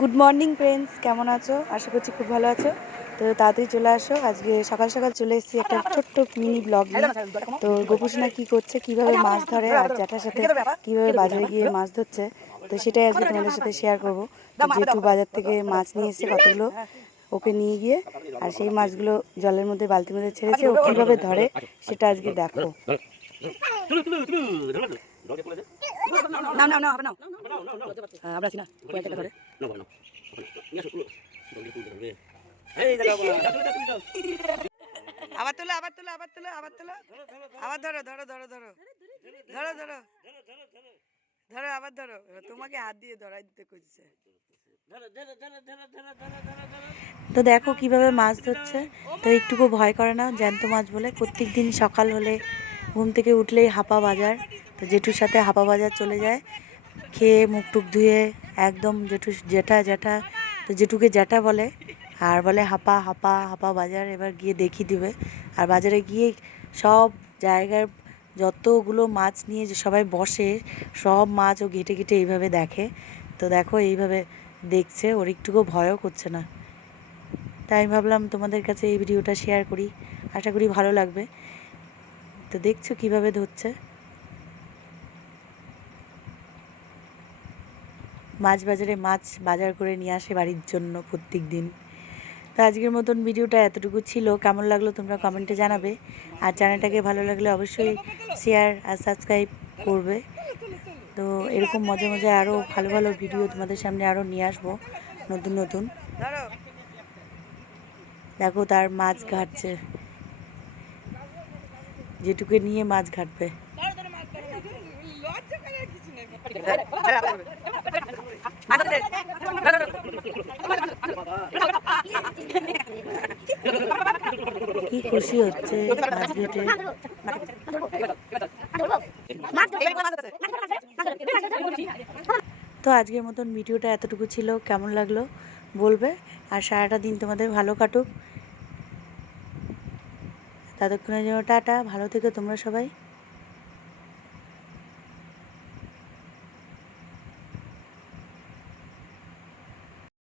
Good morning friends কেমন আছো? আশা করছি খুব ভালো আছো। তো তাড়াতাড়ি চলে আসো। আজকে সকাল সকাল চলে এসেছি একটা ছোট্ট মিনি ব্লগ নিয়ে। তো গোপুসোনা কি করছে, কীভাবে মাছ ধরে আর জ্যাঠার সাথে কীভাবে বাজারে গিয়ে মাছ ধরছে, তো সেটাই আজকে তোমাদের সাথে শেয়ার করব। যেহেতু বাজার থেকে মাছ নিয়ে এসে কতগুলো, ওকে নিয়ে গিয়ে আর সেই মাছগুলো জলের মধ্যে, বালতির মধ্যে ছেড়েছে, ও কীভাবে ধরে সেটা আজকে দেখো। নাও নাও নাও হবে নাও। হ্যাঁ, আমরা আছি না। ধরে আবার তোলো আবার তোলো আবার তোলো আবার তোলো। আবার ধরো ধরো ধরো ধরো। ধরো ধরো। ধরো আবার ধরো। তোমাকে হাত দিয়ে ধরাই দিতে কইছে তো দেখো কীভাবে মাছ ধরছে। তো একটুকু ভয় করে না জ্যান্ত মাছ বলে। প্রত্যেক দিন সকাল হলে ঘুম থেকে উঠলেই হাপা বাজার। তো জেঠুর সাথে হাপা বাজার চলে যায়। খেয়ে মুখ টুক ধুয়ে একদম জেঠু, জেঠা জেঠা তো জেঠুকে জ্যাঠা বলে, আর বলে হাপা হাপা হাপা বাজার, এবার গিয়ে দেখিয়ে দিবে। আর বাজারে গিয়ে সব জায়গার যতগুলো মাছ নিয়ে যে সবাই বসে, সব মাছ ও ঘেটে ঘেটে এইভাবে দেখে। তো দেখো এইভাবে দেখছে, ওর একটুকু ভয়ও করছে না। তাই আমি ভাবলাম তোমাদের কাছে এই ভিডিওটা শেয়ার করি। আশা করি ভালো লাগবে। তো দেখছ কীভাবে ধরছে। মাছ বাজারে মাছ বাজার করে নিয়ে আসে বাড়ির জন্য প্রত্যেক দিন। তো আজকের মতন ভিডিওটা এতটুকু ছিল। কেমন লাগল তোমরা কমেন্টে জানাবে। আর চ্যানেলটাকে ভালো লাগলে অবশ্যই শেয়ার আর সাবস্ক্রাইব করবে। তো এরকম মজা মজা আরও ভালো ভালো ভিডিও তোমাদের সামনে আরও নিয়ে আসব নতুন নতুন। দেখো তার মাছ ঘাটছে। যেটুকু নিয়ে মাছ ঘাটবে কি খুশি হচ্ছে তো আজকের মতন ভিডিওটা এতটুকু ছিল, কেমন লাগল বলবে? আর সারাটা দিন তোমাদের ভালো কাটুক। ততক্ষণের জন্য টাটা, ভালো থেকো তোমরা সবাই।